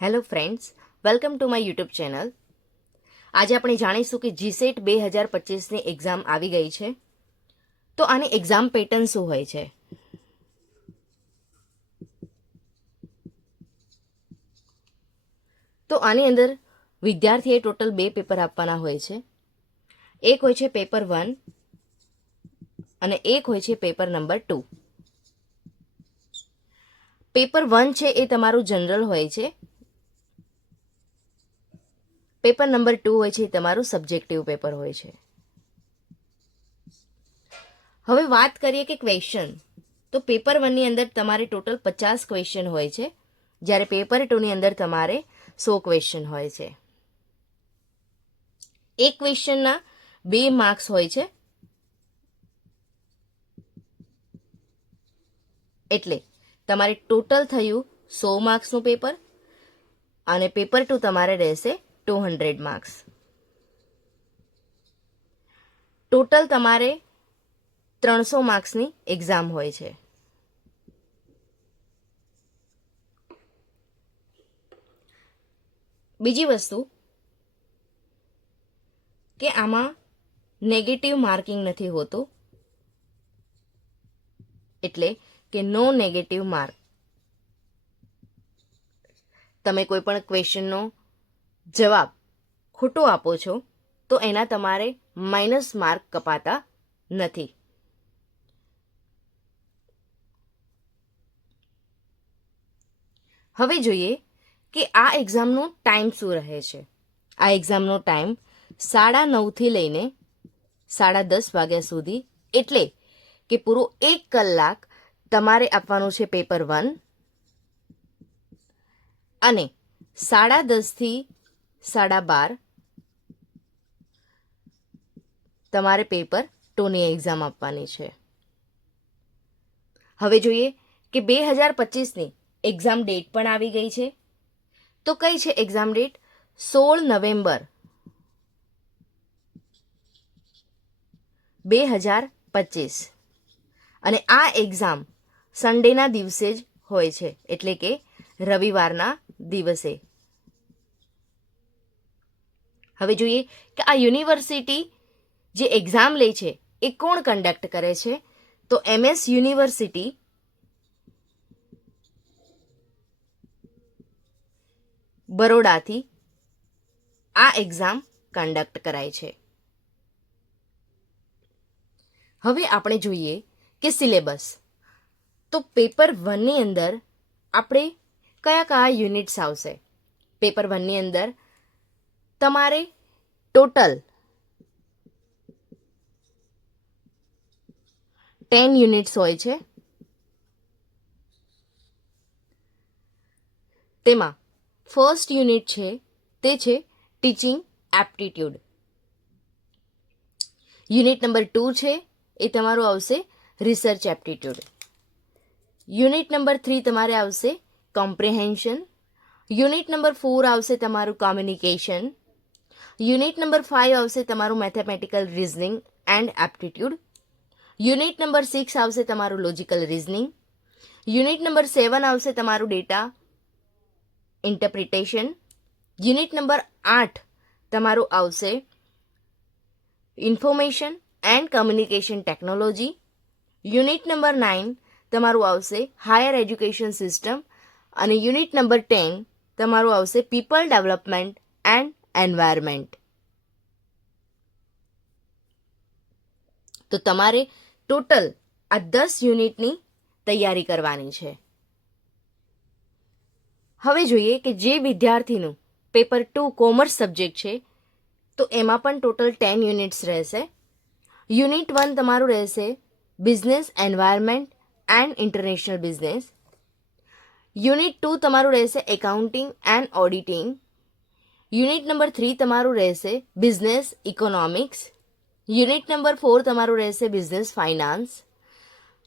Hello friends, welcome to my YouTube channel. આજે આપણે જાણીશું કે જીસેટ 2025ની એક્ઝામ આવી ગઈ છે. તો આની એક્ઝામ પેટર્ન શું હોય છે? તો આની અંદર વિદ્યાર્થીએ ટોટલ 2 પેપર આપવાના હોય છે. એક હોય છે પેપર 1 અને એક હોય છે પેપર નંબર 2. પેપર 1 છે એ તમારું જનરલ હોય છે. પેપર નંબર 2 હોય છે એ તમારું સબ્જેક્ટિવ પેપર હોય છે. હવે વાત કરીએ કે ક્વેશ્ચન, તો પેપર 1ની અંદર તમારે ટોટલ 50 ક્વેશ્ચન હોય છે, જ્યારે પેપર 2ની અંદર તમારે 100 ક્વેશ્ચન હોય છે. એક ક્વેશ્ચનના 2 માર્ક્સ હોય છે, એટલે તમારે ટોટલ થયું 100 માર્ક્સનું પેપર અને પેપર 2 તમારે રહેશે 200 માર્ક્સ. ટોટલ તમારે 300 માર્ક્સની એક્ઝામ હોય છે. બીજી વસ્તુ કે આમાં નેગેટિવ માર્કિંગ નથી હોતું, એટલે કે નો નેગેટિવ માર્ક. તમે કોઈ પણ ક્વેશ્ચનનો જવાબ ખોટો આપો છો તો એના તમારે માઇનસ માર્ક કપાતા નથી. હવે જોઈએ કે આ એક્ઝામનો ટાઈમ શું રહે છે. આ એક્ઝામનો ટાઈમ 9:30 લઈને 10:30 વાગ્યા સુધી, એટલે કે પૂરો 1 કલાક તમારે આપવાનું છે પેપર 1 અને 10:30 થી 12:30 તમારે પેપર 2ની એક્ઝામ આપવાની છે. હવે જોઈએ કે 2025ની એક્ઝામ ડેટ પણ આવી ગઈ છે. તો કઈ છે એક્ઝામ ડેટ? 16 નવેમ્બર 2025. અને આ એક્ઝામ સન્ડેના દિવસે જ હોય છે, એટલે કે રવિવારના દિવસે. હવે જોઈએ કે આ યુનિવર્સિટી જે એક્ઝામ લે છે એ કોણ કન્ડક્ટ કરે છે? તો MS યુનિવર્સિટી બરોડાથી આ એક્ઝામ કન્ડક્ટ કરાય છે. હવે આપણે જોઈએ કે સિલેબસ. તો પેપર 1ની અંદર આપણે કયા કયા યુનિટ્સ આવશે? પેપર 1ની અંદર તમારે ટોટલ 10 યુનિટ્સ હોય છે. તેમાં ફર્સ્ટ યુનિટ છે તે છે ટીચિંગ એપ્ટિટ્યૂડ. યુનિટ નંબર 2 છે એ તમારું આવશે રિસર્ચ એપ્ટિટ્યૂડ. યુનિટ નંબર 3 તમારે આવશે કોમ્પ્રિહેન્શન. યુનિટ નંબર 4 આવશે તમારું કોમ્યુનિકેશન. યુનિટ નંબર 5 આવશે તમારું mathematical reasoning and aptitude. Unit number 6 આવશે તમારું લોજિકલ રિઝનિંગ. યુનિટ નંબર 7 આવશે તમારું ડેટા ઇન્ટરપ્રિટેશન. યુનિટ નંબર 8 તમારું આવશે information and communication technology. Unit number 9 તમારું આવશે હાયર એજ્યુકેશન સિસ્ટમ. અને યુનિટ નંબર 10 તમારું આવશે પીપલ ડેવલપમેન્ટ એન્ડ એન્વાયરમેન્ટ. તો તમારે ટોટલ આ 10 યુનિટની તૈયારી કરવાની છે. હવે જોઈએ કે જે વિદ્યાર્થીનું પેપર 2 કોમર્સ સબ્જેક્ટ છે, તો એમાં પણ ટોટલ 10 યુનિટ્સ રહેશે. યુનિટ 1 તમારું રહેશે business environment and international business. Unit 2 તમારું રહેશે accounting and auditing. Unit number 3 તમારું રહેશે બિઝનેસ ઇકોનોમિક્સ. યુનિટ નંબર 4 તમારું રહેશે બિઝનેસ ફાઇનાન્સ.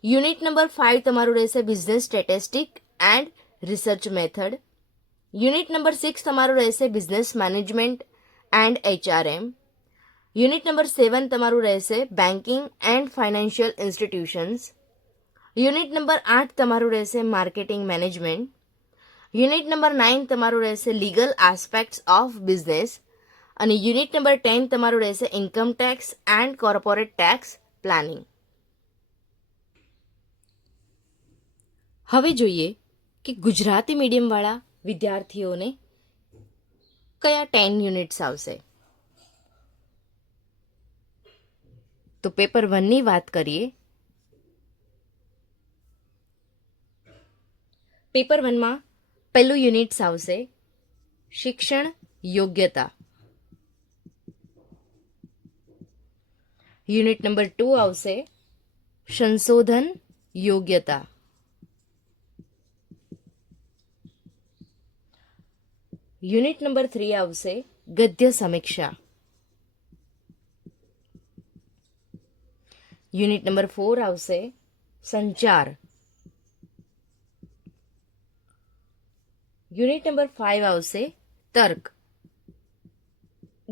યુનિટ નંબર 5 તમારું રહેશે business statistic and research method. Unit number 6 તમારું રહેશે business management and HRM. Unit number 7 તમારું રહેશે banking and financial institutions. Unit number 8 તમારું રહેશે માર્કેટિંગ મેનેજમેન્ટ. યુનિટ નંબર 9 તમારું રહેશે લીગલ આસ્પેક્ટ્સ ઓફ બિઝનેસ અને યુનિટ નંબર 10 તમારું રહેશે income tax and corporate tax planning. હવે જોઈએ કે ગુજરાતી મીડિયમવાળા વિદ્યાર્થીઓને કયા 10 યુનિટ્સ આવશે. તો પેપર 1ની વાત કરીએ. પેપર 1માં પહેલું યુનિટ્સ આવશે શિક્ષણ યોગ્યતા. યુનિટ નંબર 2 આવશે સંશોધન યોગ્યતા. યુનિટ નંબર 3 આવશે ગદ્ય સમીક્ષા. યુનિટ નંબર 4 આવશે સંચાર. યુનિટ નંબર 5 આવશે તર્ક,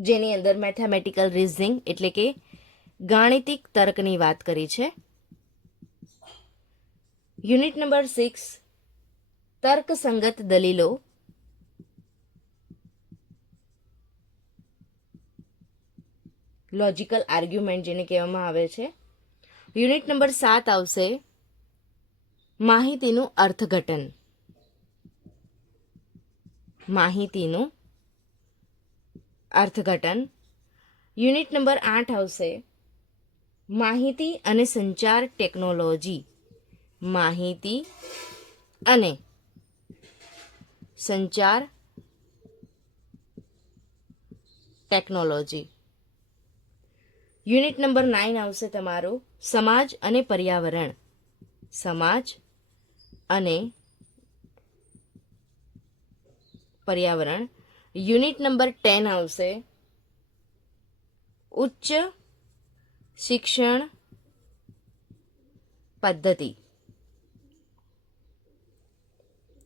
જેની અંદર મેથેમેટિકલ રીઝનિંગ એટલે કે ગાણિતિક તર્કની વાત કરી છે. યુનિટ નંબર 6 તર્કસંગત દલીલો. લોજિકલ આર્ગ્યુમેન્ટ જેને કહેવામાં આવે છે. યુનિટ નંબર 7 આવશે માહિતીનું અર્થઘટન. માહિતીનું અર્થઘટન. યુનિટ નંબર 8 આવશે માહિતી અને સંચાર ટેકનોલોજી. માહિતી અને સંચાર ટેકનોલોજી. યુનિટ નંબર 9 આવશે તમારો સમાજ અને પર્યાવરણ. સમાજ અને પર્યાવરણ. યુનિટ નંબર 10 આવશે ઉચ્ચ શિક્ષણ પદ્ધતિ,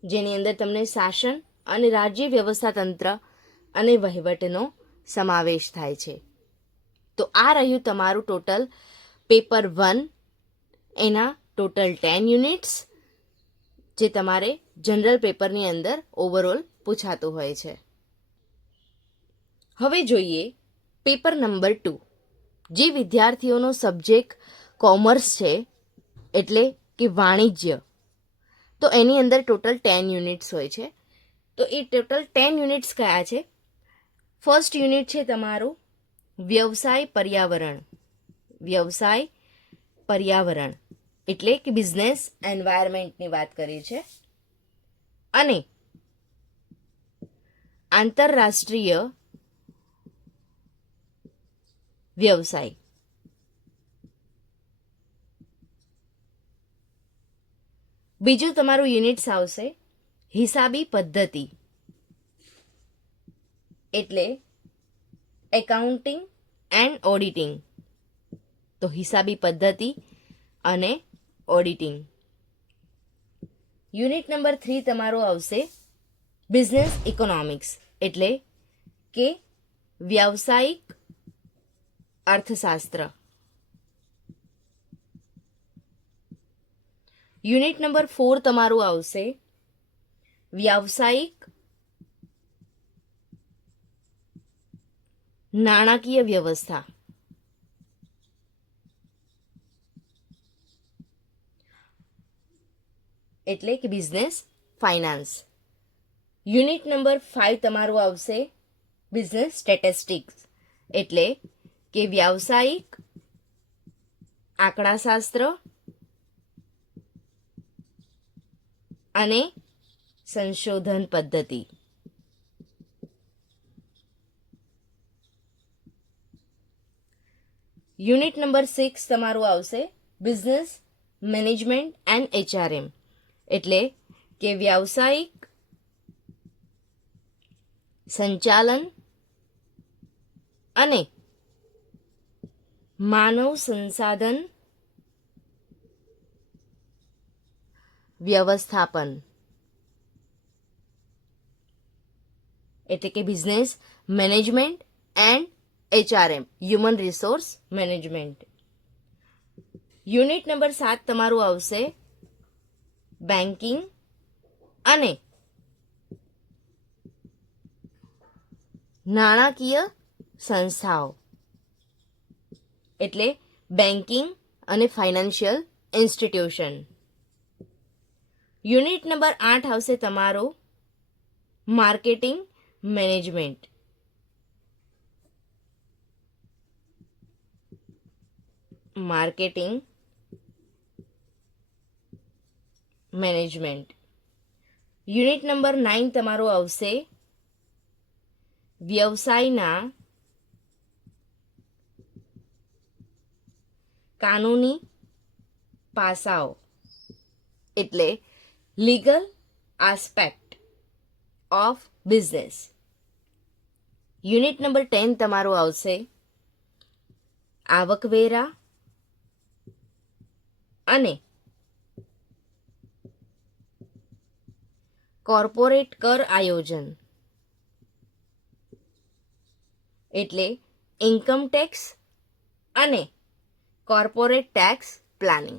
જેની અંદર તમને શાસન અને રાજ્ય વ્યવસ્થા તંત્ર અને વહીવટનો સમાવેશ થાય છે. તો આ રહ્યું તમારું ટોટલ પેપર 1, એના ટોટલ 10 યુનિટ્સ જે તમારે જનરલ પેપરની અંદર ઓવરઓલ પૂછાતું હોય છે. હવે જોઈએ પેપર નંબર 2. જે વિદ્યાર્થીઓનો સબ્જેક્ટ કોમર્સ છે એટલે કે વાણિજ્ય, તો એની અંદર ટોટલ 10 યુનિટ્સ હોય છે. તો એ ટોટલ 10 યુનિટ્સ કયા છે? ફર્સ્ટ યુનિટ છે તમારું વ્યવસાય પર્યાવરણ. વ્યવસાય પર્યાવરણ એટલે કે બિઝનેસ એન્વાયરમેન્ટની વાત કરી છે. અને આંતરરાષ્ટ્રીય વ્યવસાય. બીજું તમારું યુનિટ્સ આવશે હિસાબી પદ્ધતિ એટલે એકાઉન્ટિંગ એન્ડ ઓડિટિંગ. તો હિસાબી પદ્ધતિ અને ઓડિટિંગ. યુનિટ નંબર 3 તમારું આવશે બિઝનેસ ઇકોનોમિક્સ એટલે કે વ્યાવસાયિક અર્થશાસ્ત્ર. યુનિટ નંબર 4 તમારું આવશે વ્યાવસાયિક નાણાકીય વ્યવસ્થા. એટલે કે બિઝનેસ ફાઇનાન્સ. યુનિટ નંબર 5 તમારું આવશે બિઝનેસ સ્ટેટિસ્ટિક્સ એટલે કે વ્યાવસાયિક આંકડાશાસ્ત્ર અને સંશોધન પદ્ધતિ. યુનિટ નંબર 6 તમારું આવશે બિઝનેસ મેનેજમેન્ટ એન્ડ HRM એટલે કે વ્યાવસાયિક સંચાલન અને માનવ સંસાધન વ્યવસ્થાપન એટલે કે business management and HRM human resource management. Unit number 7 તમારું આવશે બેન્કિંગ અને નાણાકીય સંસ્થાઓ એટલે બેન્કિંગ અને ફાઇનાન્શિયલ ઇન્સ્ટિટ્યુશન. યુનિટ નંબર 8 આવશે તમારો marketing management. Marketing management. Unit number 9 તમારો આવશે વ્યવસાયના કાનૂની પાસાઓ એટલે legal aspect of business. Unit number 10 તમારો આવશે આવકવેરા અને કોર્પોરેટ કર આયોજન એટલે ઇન્કમ ટેક્સ અને કોર્પોરેટ ટેક્સ પ્લાનિંગ.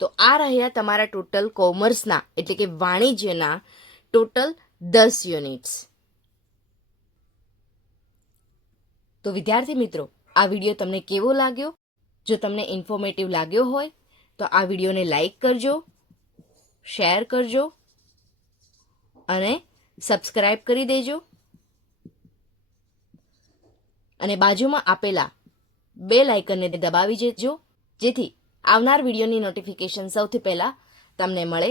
તો આ રહ્યા તમારા ટોટલ કોમર્સના એટલે કે વાણિજ્યના ટોટલ 10 યુનિટ્સ. તો વિદ્યાર્થી મિત્રો, આ વિડીયો તમને કેવો લાગ્યો? જો તમને ઇન્ફોર્મેટિવ લાગ્યો હોય તો આ વિડીયોને લાઈક કરજો, શેર કરજો અને સબસ્ક્રાઈબ કરી દેજો. અને બાજુમાં આપેલા બેલ આઇકનને દબાવી દેજો જેથી આવનાર વિડીયોની નોટિફિકેશન સૌથી પહેલાં તમને મળે.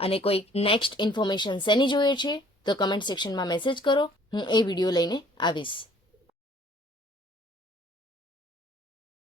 અને કોઈ નેક્સ્ટ ઇન્ફોર્મેશન શેની જોઈએ છે તો કમેન્ટ સેક્શનમાં મેસેજ કરો, હું એ વિડીયો લઈને આવીશ.